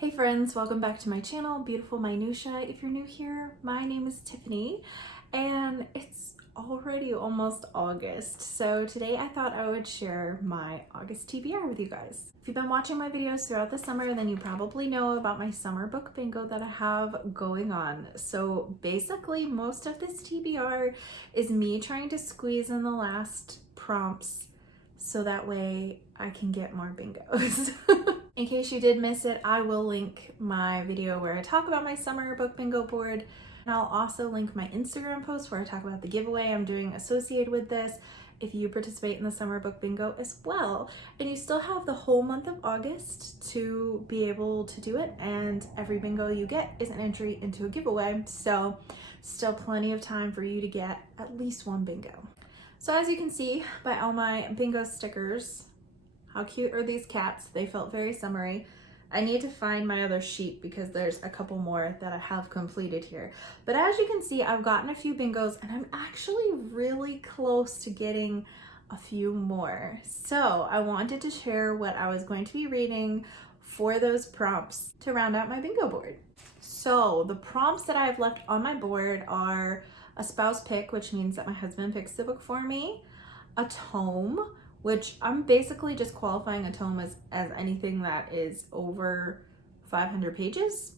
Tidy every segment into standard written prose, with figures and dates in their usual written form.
Hey friends, welcome back to my channel, Beautiful Minutia. If you're new here, my name is Tiffany and it's already almost August. So today I thought I would share my August TBR with you guys. If you've been watching my videos throughout the summer, then you probably know about my summer book bingo that I have going on. So basically most of this TBR is me trying to squeeze in the last prompts so that way I can get more bingos. In case you did miss it, I will link my video where I talk about my summer book bingo board, and I'll also link my Instagram post where I talk about the giveaway I'm doing associated with this if you participate in the summer book bingo as well. And you still have the whole month of August to be able to do it, and every bingo you get is an entry into a giveaway, so still plenty of time for you to get at least one bingo. So as you can see by all my bingo stickers, how cute are these cats? They felt very summery. I need to find my other sheet because there's a couple more that I have completed here. But as you can see, I've gotten a few bingos and I'm actually really close to getting a few more. So I wanted to share what I was going to be reading for those prompts to round out my bingo board. So the prompts that I have left on my board are a spouse pick, which means that my husband picks the book for me, a tome, which I'm basically just qualifying a tome as anything that is over 500 pages,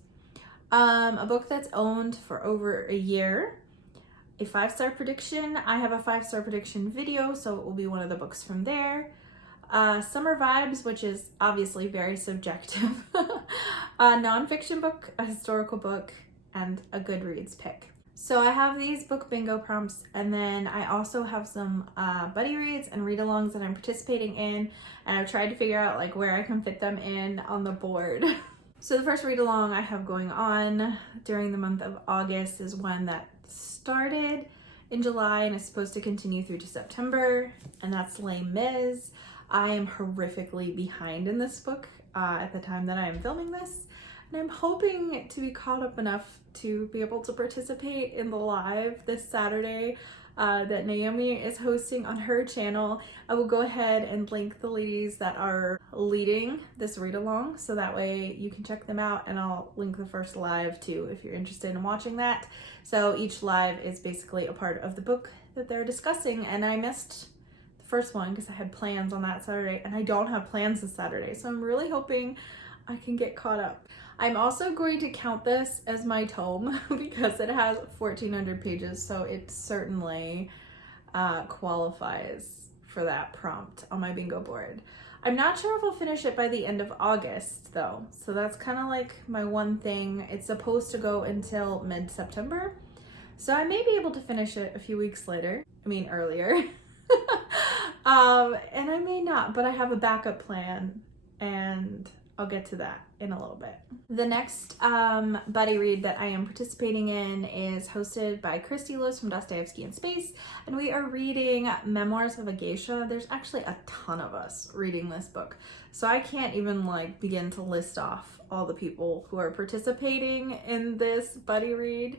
a book that's owned for over a year, a 5-star prediction. I have a 5-star prediction video, so it will be one of the books from there. Summer vibes, which is obviously very subjective, a nonfiction book, a historical book, and a Goodreads pick. So I have these book bingo prompts, and then I also have some buddy reads and read-alongs that I'm participating in, and I've tried to figure out like where I can fit them in on the board. So the first read-along I have going on during the month of August is one that started in July and is supposed to continue through to September, and that's Les Mis. I am horrifically behind in this book at the time that I am filming this, and I'm hoping to be caught up enough to be able to participate in the live this Saturday that Naomi is hosting on her channel. I will go ahead and link the ladies that are leading this read along so that way you can check them out, and I'll link the first live too if you're interested in watching that. So each live is basically a part of the book that they're discussing, and I missed the first one because I had plans on that Saturday, and I don't have plans this Saturday, so I'm really hoping I can get caught up. I'm also going to count this as my tome because it has 1,400 pages, so it certainly qualifies for that prompt on my bingo board. I'm not sure if I'll finish it by the end of August though, so that's kind of like my one thing. It's supposed to go until mid-September, so I may be able to finish it a few weeks later, earlier. And I may not, but I have a backup plan, and I'll get to that in a little bit. The next buddy read that I am participating in is hosted by Christy Lewis from Dostoevsky in Space, and we are reading Memoirs of a Geisha. There's actually a ton of us reading this book, so I can't even begin to list off all the people who are participating in this buddy read,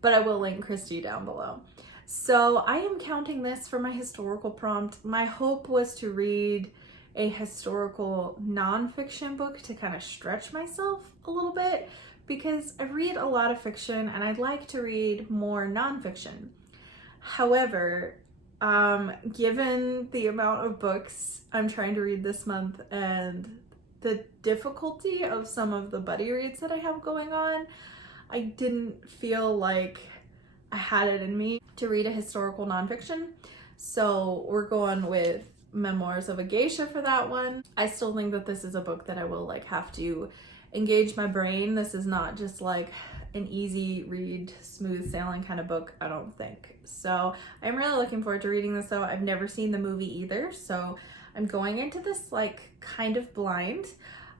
but I will link Christy down below. So I am counting this for my historical prompt. My hope was to read a historical nonfiction book to kind of stretch myself a little bit because I read a lot of fiction and I'd like to read more nonfiction. However, given the amount of books I'm trying to read this month and the difficulty of some of the buddy reads that I have going on, I didn't feel like I had it in me to read a historical nonfiction. So we're going with Memoirs of a Geisha for that one. I still think that this is a book that I will have to engage my brain. This is not just an easy read, smooth sailing kind of book, I don't think. So I'm really looking forward to reading this though. I've never seen the movie either, so I'm going into this kind of blind.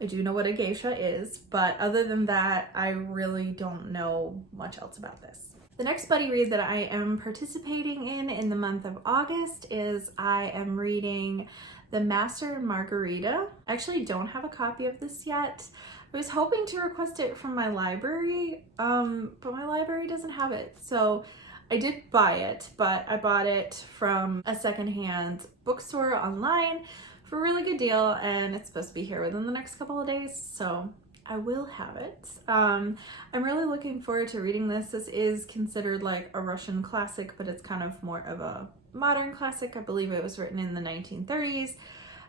I do know what a geisha is, but other than that, I really don't know much else about this. The next buddy read that I am participating in the month of August is I am reading The Master and Margarita. I actually don't have a copy of this yet. I was hoping to request it from my library, but my library doesn't have it. So I did buy it, but I bought it from a secondhand bookstore online for a really good deal, and it's supposed to be here within the next couple of days. So I will have it. I'm really looking forward to reading this. This is considered like a Russian classic, but it's kind of more of a modern classic. I believe it was written in the 1930s,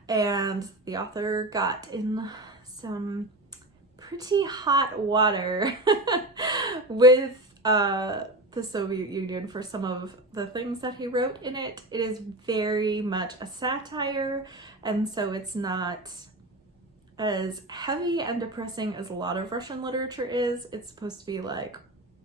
and the author got in some pretty hot water with the Soviet Union for some of the things that he wrote in it. It is very much a satire, and so it's not as heavy and depressing as a lot of Russian literature is. It's supposed to be like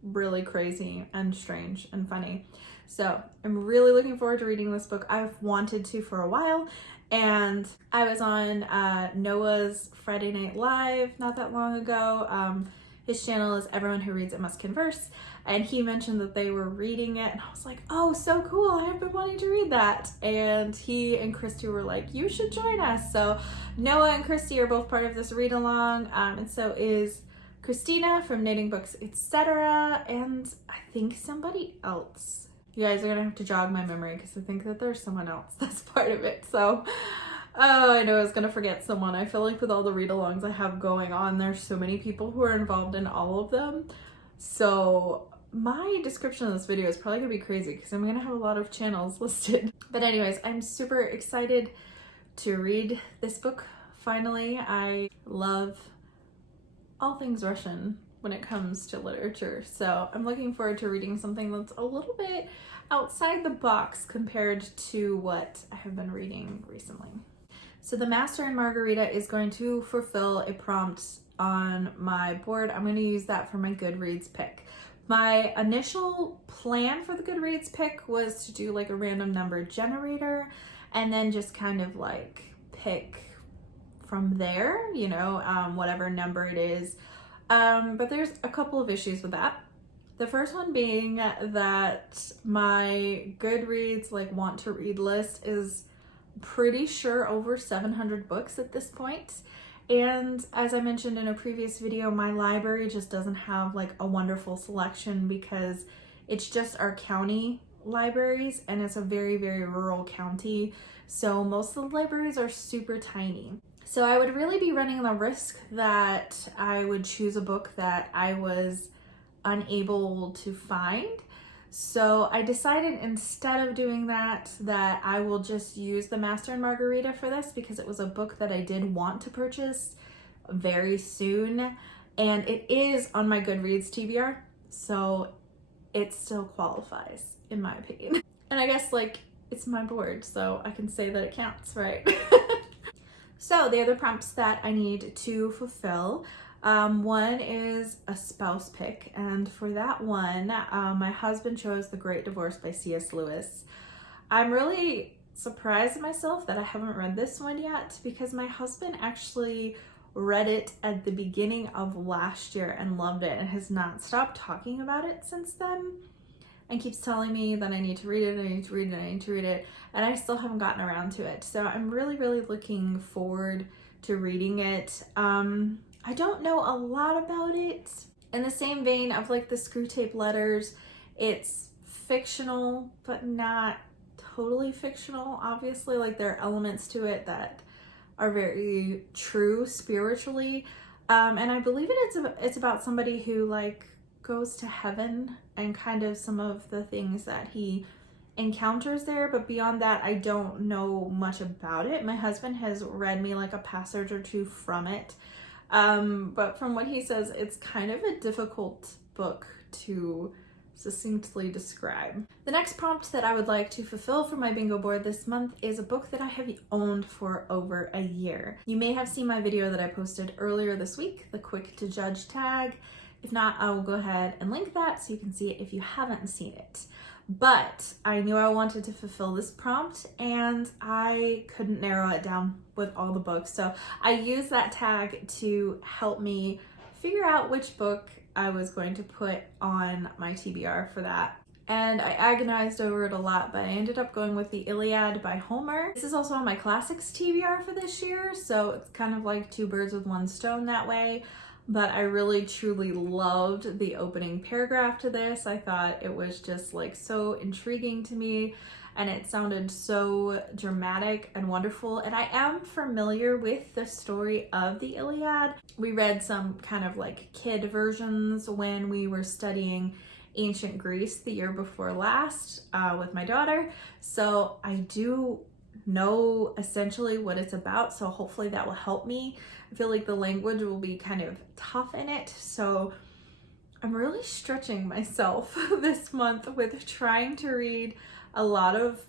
really crazy and strange and funny. So I'm really looking forward to reading this book. I've wanted to for a while, and I was on Noah's Friday Night Live not that long ago. His channel is Everyone Who Reads It Must Converse, and he mentioned that they were reading it, and I was like, oh, so cool, I have been wanting to read that. And he and Christy were like, you should join us. So Noah and Christy are both part of this read along, and so is Christina from Knitting Books Etc., and I think somebody else. You guys are gonna have to jog my memory because I think that there's someone else that's part of it. So oh, I know I was gonna forget someone. I feel like with all the read-alongs I have going on, there's so many people who are involved in all of them. So my description of this video is probably gonna be crazy because I'm gonna have a lot of channels listed. But anyways, I'm super excited to read this book finally. I love all things Russian when it comes to literature, so I'm looking forward to reading something that's a little bit outside the box compared to what I have been reading recently. So the Master and Margarita is going to fulfill a prompt on my board. I'm going to use that for my Goodreads pick. My initial plan for the Goodreads pick was to do like a random number generator and then just kind of like pick from there, you know, whatever number it is. But there's a couple of issues with that. The first one being that my Goodreads like want to read list is pretty sure over 700 books at this point. And as I mentioned in a previous video, my library just doesn't have like a wonderful selection because it's just our county libraries, and it's a very, very rural county. So most of the libraries are super tiny. So I would really be running the risk that I would choose a book that I was unable to find. So I decided instead of doing that I will just use the Master and Margarita for this because it was a book that I did want to purchase very soon, and it is on my Goodreads TBR, so it still qualifies in my opinion. And I guess like it's my board, so I can say that it counts, right? So the other prompts that I need to fulfill, one is a spouse pick, and for that one, my husband chose The Great Divorce by C.S. Lewis. I'm really surprised at myself that I haven't read this one yet because my husband actually read it at the beginning of last year and loved it and has not stopped talking about it since then, and keeps telling me that I need to read it, I need to read it, I need to read it, and I still haven't gotten around to it. So I'm really, really looking forward to reading it. I don't know a lot about it. In the same vein of like the Screw Tape Letters, it's fictional, but not totally fictional. Obviously, like there are elements to it that are very true spiritually. And I believe it's about somebody who like goes to heaven and kind of some of the things that he encounters there, but beyond that I don't know much about it. My husband has read me like a passage or two from it, but from what he says, it's kind of a difficult book to succinctly describe. The next prompt that I would like to fulfill for my bingo board this month is a book that I have owned for over a year. You may have seen my video that I posted earlier this week, the Quick to Judge tag. If not, I will go ahead and link that so you can see it if you haven't seen it. But I knew I wanted to fulfill this prompt and I couldn't narrow it down with all the books. So I used that tag to help me figure out which book I was going to put on my TBR for that. And I agonized over it a lot, but I ended up going with the Iliad by Homer. This is also on my classics TBR for this year, so it's kind of like two birds with one stone that way. But I really truly loved the opening paragraph to this. I thought it was just like so intriguing to me. and it sounded so dramatic and wonderful. And I am familiar with the story of the Iliad. We read some kind of like kid versions when we were studying ancient Greece the year before last with my daughter. So I do know essentially what it's about, so hopefully that will help me. I feel like the language will be kind of tough in it, so I'm really stretching myself this month with trying to read a lot of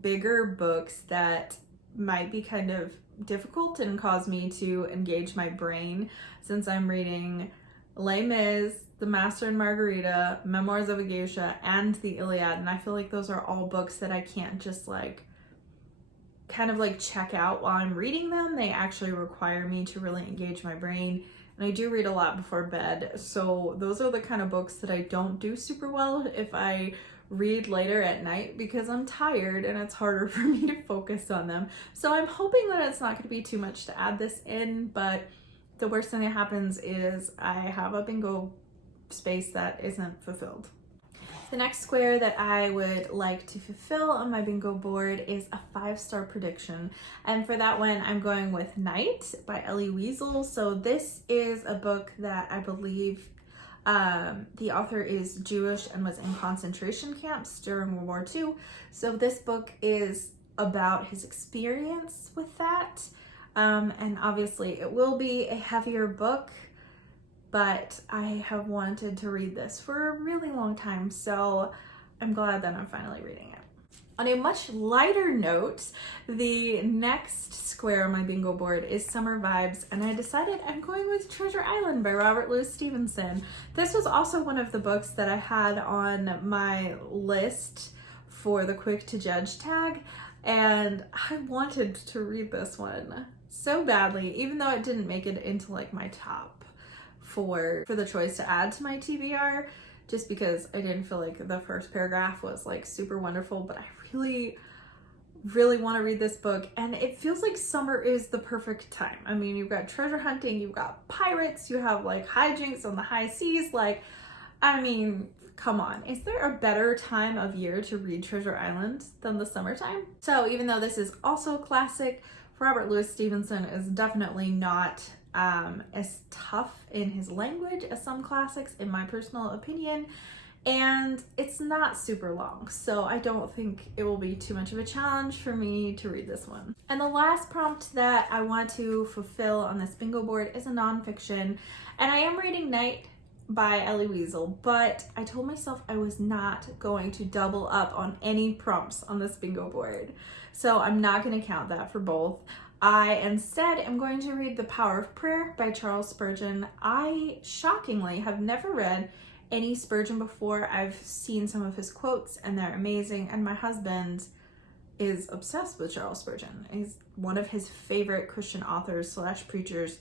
bigger books that might be kind of difficult and cause me to engage my brain, since I'm reading Les Mis, The Master and Margarita, Memoirs of a Geisha, and the Iliad, and I feel like those are all books that I can't just like kind of like check out while I'm reading them. They actually require me to really engage my brain, and I do read a lot before bed, so those are the kind of books that I don't do super well if I read later at night because I'm tired and it's harder for me to focus on them. So I'm hoping that it's not going to be too much to add this in, but the worst thing that happens is I have a bingo space that isn't fulfilled. The next square that I would like to fulfill on my bingo board is a 5-star prediction. And for that one, I'm going with Night by Elie Wiesel. So this is a book that I believe the author is Jewish and was in concentration camps during World War II. So this book is about his experience with that. And obviously it will be a heavier book, but I have wanted to read this for a really long time, so I'm glad that I'm finally reading it. On a much lighter note, the next square on my bingo board is Summer Vibes, and I decided I'm going with Treasure Island by Robert Louis Stevenson. This was also one of the books that I had on my list for the Quick to Judge tag, and I wanted to read this one so badly, even though it didn't make it into like my top for the choice to add to my TBR, just because I didn't feel like the first paragraph was like super wonderful, but I really want to read this book, and it feels like summer is the perfect time. I mean, you've got treasure hunting, you've got pirates, you have like hijinks on the high seas, like, I mean, come on, is there a better time of year to read Treasure Island than the summertime? So even though this is also a classic, Robert Louis Stevenson is definitely not as tough in his language as some classics, in my personal opinion, and it's not super long, so I don't think it will be too much of a challenge for me to read this one. And the last prompt that I want to fulfill on this bingo board is a nonfiction, and I am reading Night by Elie Wiesel, but I told myself I was not going to double up on any prompts on this bingo board, so I'm not going to count that for both. I instead am going to read The Power of Prayer by Charles Spurgeon. I shockingly have never read any Spurgeon before. I've seen some of his quotes and they're amazing, and my husband is obsessed with Charles Spurgeon. He's one of his favorite Christian authors / preachers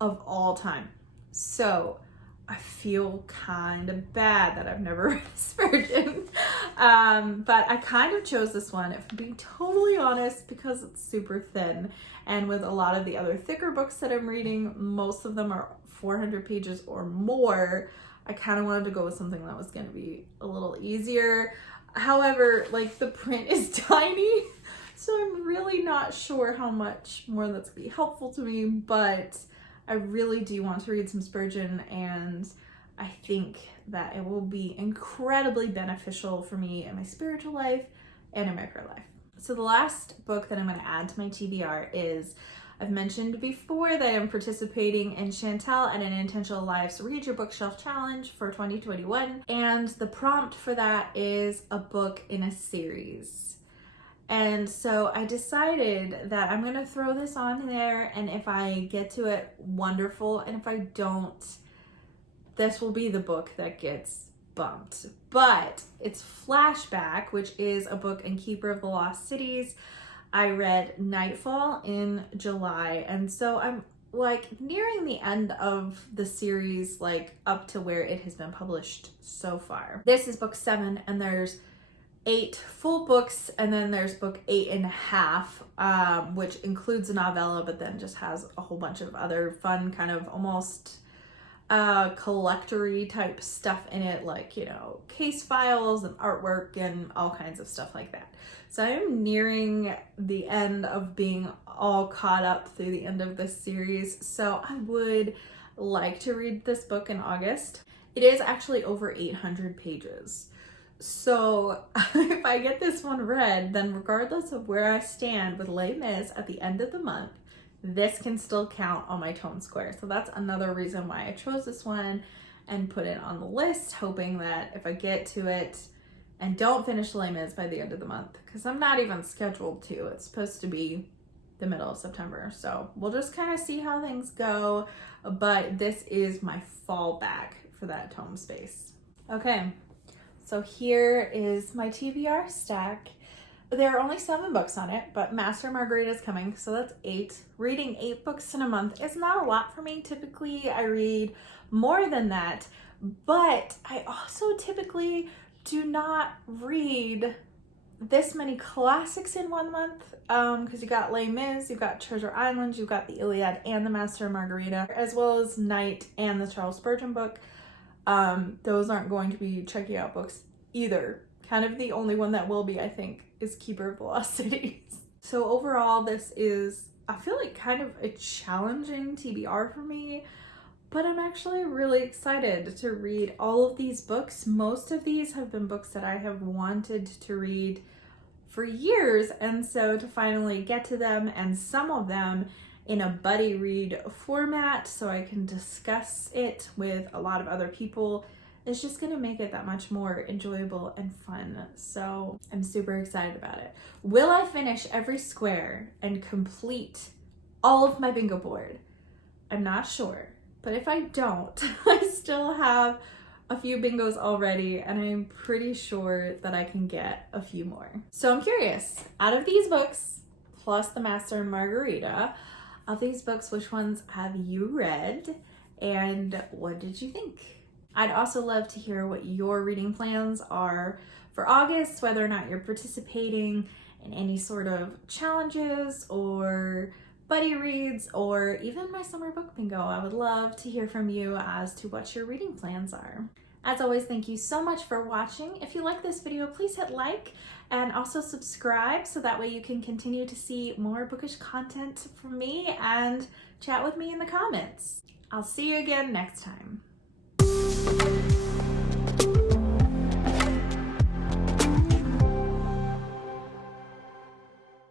of all time. So I feel kind of bad that I've never read Spurgeon. But I kind of chose this one, if I'm being totally honest, because it's super thin. And with a lot of the other thicker books that I'm reading, most of them are 400 pages or more. I kind of wanted to go with something that was going to be a little easier. However, like, the print is tiny, so I'm really not sure how much more that's going to be helpful to me, but I really do want to read some Spurgeon, and I think that it will be incredibly beneficial for me in my spiritual life and in my prayer life. So the last book that I'm going to add to my TBR is, I've mentioned before that I'm participating in Chantel and an Intentional Lives Read Your Bookshelf Challenge for 2021, and the prompt for that is a book in a series. And so I decided that I'm going to throw this on there, and if I get to it, wonderful, and if I don't, this will be the book that gets bumped. But it's Flashback, which is a book in Keeper of the Lost Cities. I read Nightfall in July, and so I'm like nearing the end of the series, like up to where it has been published so far. This is book 7, and there's 8 full books, and then there's book 8.5, which includes a novella, but then just has a whole bunch of other fun kind of almost collectory type stuff in it, like, you know, case files and artwork and all kinds of stuff like that. So I'm nearing the end of being all caught up through the end of this series, so I would like to read this book in August. It is actually over 800 pages. So if I get this one read, then regardless of where I stand with Les Mis at the end of the month, this can still count on my tome square. So that's another reason why I chose this one and put it on the list, hoping that if I get to it and don't finish Les Mis by the end of the month, because I'm not even scheduled to. It's supposed to be the middle of September. So we'll just kind of see how things go. But this is my fallback for that tome space. Okay, so here is my TBR stack. There are only 7 books on it, but Master Margarita is coming, so that's 8. Reading 8 books in a month is not a lot for me. Typically, I read more than that, but I also typically do not read this many classics in one month, because you got Les Mis, you've got Treasure Island, you've got the Iliad and the Master Margarita, as well as Night and the Charles Spurgeon book. Those aren't going to be checking out books either. Kind of the only one that will be, I think, is Keeper of the Lost Cities. So overall, this is, I feel like, kind of a challenging TBR for me, but I'm actually really excited to read all of these books. Most of these have been books that I have wanted to read for years, and so to finally get to them, and some of them in a buddy read format so I can discuss it with a lot of other people, it's just gonna make it that much more enjoyable and fun. So I'm super excited about it. Will I finish every square and complete all of my bingo board? I'm not sure, but if I don't, I still have a few bingos already, and I'm pretty sure that I can get a few more. So I'm curious, out of these books, plus the Master and Margarita, of these books, which ones have you read, and what did you think? I'd also love to hear what your reading plans are for August, whether or not you're participating in any sort of challenges or buddy reads, or even my summer book bingo. I would love to hear from you as to what your reading plans are. As always, thank you so much for watching. If you like this video, please hit like and also subscribe so that way you can continue to see more bookish content from me and chat with me in the comments. I'll see you again next time.